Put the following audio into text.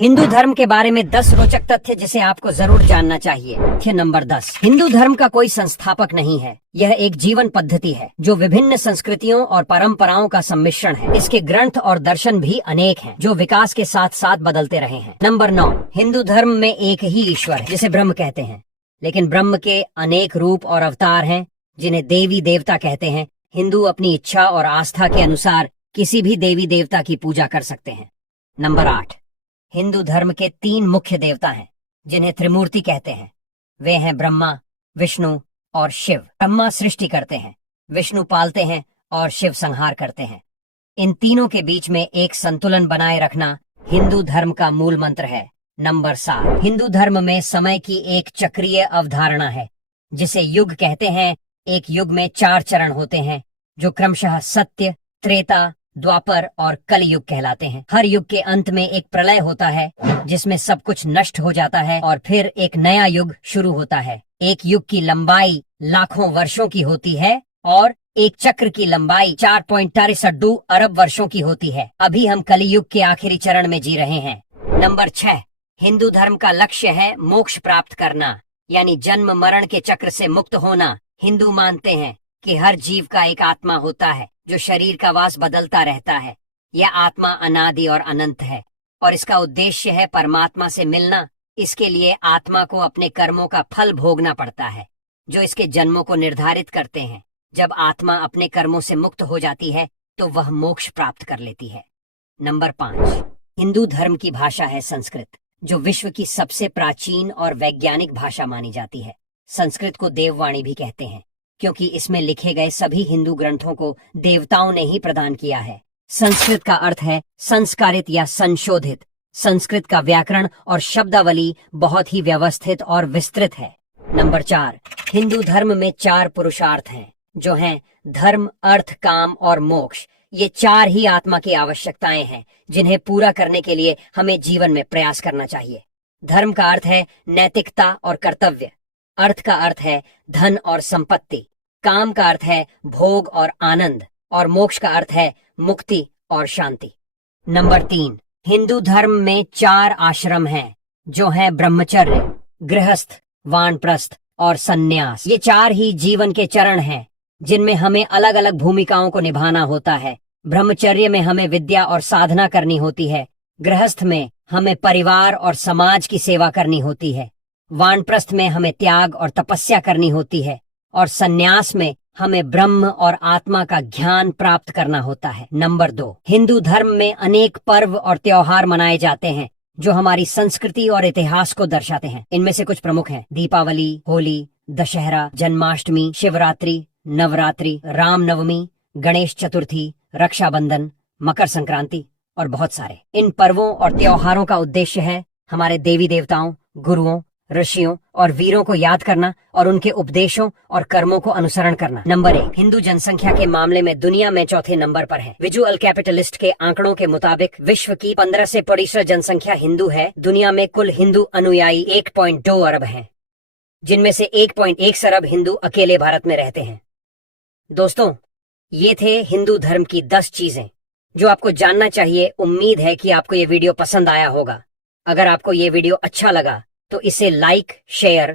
हिंदू धर्म के बारे में 10 रोचक तथ्य जिसे आपको जरूर जानना चाहिए। तथ्य नंबर 10, हिंदू धर्म का कोई संस्थापक नहीं है। यह एक जीवन पद्धति है जो विभिन्न संस्कृतियों और परंपराओं का सम्मिश्रण है। इसके ग्रंथ और दर्शन भी अनेक हैं, जो विकास के साथ साथ बदलते रहे हैं। नंबर 9, हिंदू धर्म में एक ही ईश्वर है जिसे ब्रह्म कहते हैं, लेकिन ब्रह्म के अनेक रूप और अवतार हैं जिन्हें देवी देवता कहते हैं। हिंदू अपनी इच्छा और आस्था के अनुसार किसी भी देवी देवता की पूजा कर सकते हैं। नंबर 8, हिंदू धर्म के 3 मुख्य देवता हैं जिन्हें त्रिमूर्ति कहते हैं। वे हैं ब्रह्मा, विष्णु और शिव। ब्रह्मा सृष्टि करते हैं, विष्णु पालते हैं और शिव संहार करते हैं। इन तीनों के बीच में एक संतुलन बनाए रखना हिंदू धर्म का मूल मंत्र है। नंबर 7, हिंदू धर्म में समय की एक चक्रीय अवधारणा है जिसे युग कहते हैं। एक युग में 4 चरण होते हैं जो क्रमशः सत्य, त्रेता, द्वापर और कलयुग कहलाते हैं। हर युग के अंत में एक प्रलय होता है जिसमें सब कुछ नष्ट हो जाता है और फिर एक नया युग शुरू होता है। एक युग की लंबाई लाखों वर्षों की होती है और एक चक्र की लंबाई 4.62 अरब वर्षों की होती है। अभी हम कलयुग के आखिरी चरण में जी रहे हैं। नंबर 6, हिंदू धर्म का लक्ष्य है मोक्ष प्राप्त करना, यानी जन्म मरण के चक्र से मुक्त होना। हिंदू मानते हैं कि हर जीव का एक आत्मा होता है जो शरीर का वास बदलता रहता है। यह आत्मा अनादि और अनंत है और इसका उद्देश्य है परमात्मा से मिलना। इसके लिए आत्मा को अपने कर्मों का फल भोगना पड़ता है जो इसके जन्मों को निर्धारित करते हैं। जब आत्मा अपने कर्मों से मुक्त हो जाती है तो वह मोक्ष प्राप्त कर लेती है। नंबर 5, हिंदू धर्म की भाषा है संस्कृत, जो विश्व की सबसे प्राचीन और वैज्ञानिक भाषा मानी जाती है। संस्कृत को देववाणी भी कहते हैं क्योंकि इसमें लिखे गए सभी हिंदू ग्रंथों को देवताओं ने ही प्रदान किया है। संस्कृत का अर्थ है संस्कारित या संशोधित। संस्कृत का व्याकरण और शब्दावली बहुत ही व्यवस्थित और विस्तृत है। नंबर 4, हिंदू धर्म में 4 पुरुषार्थ हैं जो हैं धर्म, अर्थ, काम और मोक्ष। ये 4 ही आत्मा की आवश्यकताएं हैं जिन्हें पूरा करने के लिए हमें जीवन में प्रयास करना चाहिए। धर्म का अर्थ है नैतिकता और कर्तव्य। अर्थ का अर्थ है धन और संपत्ति। काम का अर्थ है भोग और आनंद, और मोक्ष का अर्थ है मुक्ति और शांति। नंबर 3, हिंदू धर्म में 4 आश्रम हैं जो हैं ब्रह्मचर्य, गृहस्थ, वानप्रस्थ और सन्यास। ये 4 ही जीवन के चरण हैं जिनमें हमें अलग अलग भूमिकाओं को निभाना होता है। ब्रह्मचर्य में हमें विद्या और साधना करनी होती है। गृहस्थ में हमें परिवार और समाज की सेवा करनी होती है। वानप्रस्थ में हमें त्याग और तपस्या करनी होती है और सन्यास में हमें ब्रह्म और आत्मा का ज्ञान प्राप्त करना होता है। नंबर 2, हिंदू धर्म में अनेक पर्व और त्योहार मनाए जाते हैं जो हमारी संस्कृति और इतिहास को दर्शाते हैं। इनमें से कुछ प्रमुख हैं दीपावली, होली, दशहरा, जन्माष्टमी, शिवरात्रि, नवरात्रि, रामनवमी, गणेश चतुर्थी, रक्षाबंधन, मकर संक्रांति और बहुत सारे। इन पर्वों और त्योहारों का उद्देश्य है हमारे देवी देवताओं, गुरुओं, ऋषियों और वीरों को याद करना और उनके उपदेशों और कर्मों को अनुसरण करना। नंबर 1, हिंदू जनसंख्या के मामले में दुनिया में चौथे नंबर पर है। विजुअल कैपिटलिस्ट के आंकड़ों के मुताबिक विश्व की 15 से 25% जनसंख्या हिंदू है। दुनिया में कुल हिंदू अनुयायी 1.2 अरब हैं, जिनमें से 1.1 अरब हिंदू अकेले भारत में रहते हैं। दोस्तों, ये थे हिंदू धर्म की 10 चीजें जो आपको जानना चाहिए। उम्मीद है कि आपको ये वीडियो पसंद आया होगा। अगर आपको ये वीडियो अच्छा लगा तो इसे लाइक, शेयर